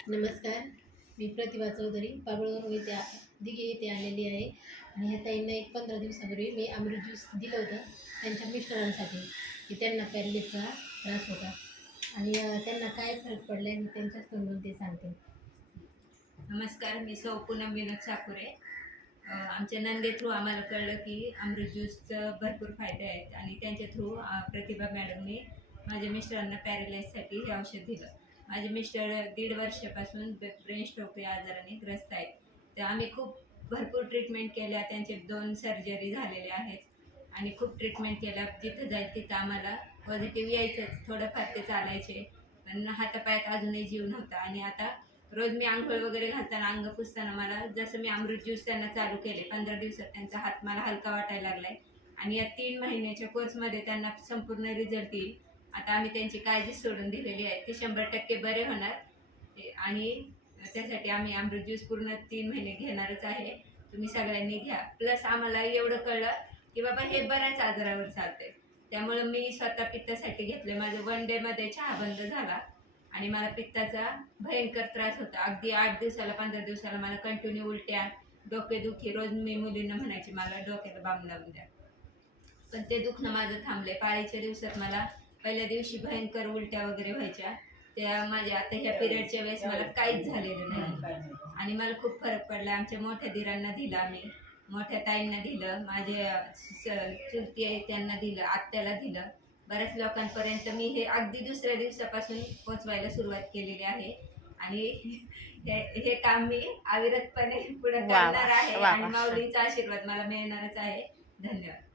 नमस्कार, मी प्रतिभा चौधरी पाबळवरून दिघे येथे आलेली आहे. आणि ह्या ताईंना एक 15 दिवसापूर्वी मी अमृत ज्यूस दिलं होतं त्यांच्या मिस्टरांसाठी, की त्यांना पॅरालिसचा त्रास होता. आणि त्यांना काय फरक पडला मी त्यांच्याच तोंडून ते सांगते. नमस्कार, मी सौ पूनम विनोद साकुरे. आमच्या नंदे थ्रू आम्हाला कळलं की अमृत ज्यूसचं भरपूर फायदे आहेत आणि त्यांच्या थ्रू प्रतिभा मॅडमने माझ्या मिस्टरांना पॅरालाइजसाठी हे औषध दिलं. माझे मिस्टर 1.5 वर्षापासून ब्रेन स्ट्रोक या आजाराने ग्रस्त आहेत. तर आम्ही खूप भरपूर ट्रीटमेंट केल्या, त्यांचे 2 सर्जरी झालेल्या आहेत आणि खूप ट्रीटमेंट केल्या. जिथं जाईल तिथं आम्हाला पॉझिटिव्ह यायचंच, थोडंफार ते चालायचे, पण हातापायात अजूनही जीव नव्हता. आणि आता रोज मी आंघोळ वगैरे घालताना, अंग पुसताना मला जसं मी अमृत ज्यूस त्यांना चालू केले, 15 दिवसात त्यांचा हात मला हलका वाटायला लागलाय आणि या 3 महिन्याच्या कोर्समध्ये त्यांना संपूर्ण रिझल्ट येईल. आता आम्ही त्यांची काळजी सोडून दिलेली आहे, ते 100% बरे होणार. आणि त्यासाठी आम्ही अमृत ज्यूस पूर्ण 3 महिने घेणारच आहे. तुम्ही सगळ्यांनी घ्या. प्लस आम्हाला एवढं कळलं की बाबा हे बऱ्याच आजारावर चालतंय, त्यामुळं मी स्वतः पित्तासाठी घेतले. माझं 1 डेमध्ये चहा बंद झाला आणि मला पित्ताचा भयंकर त्रास होता. अगदी 8 दिवसाला 15 दिवसाला मला कंटिन्यू उलट्या, डोकेदुखी. रोज मी मुलींना म्हणायची मला डोक्याला बाम लावून द्या, पण ते दुखणं माझं थांबलंय. पाळीच्या दिवसात मला पहिल्या दिवशी भयंकर उलट्या वगैरे व्हायच्या, त्या माझ्या आता ह्या पिरियडच्या वेळेस मला काहीच झालेलं नाही आणि मला खूप फरक पडला. आमच्या मोठ्या दिरांना दिलं, आम्ही मोठ्या ताईंना दिलं, माझे चुलती आहे त्यांना दिलं, आत्याला दिलं. बऱ्याच लोकांपर्यंत मी हे अगदी दुसऱ्या दिवसापासून पोचवायला सुरुवात केलेली आहे. आणि हे काम मी अविरतपणे पुढे करणार आहे आणि माऊलीचा आशीर्वाद मला मिळणारच आहे. धन्यवाद.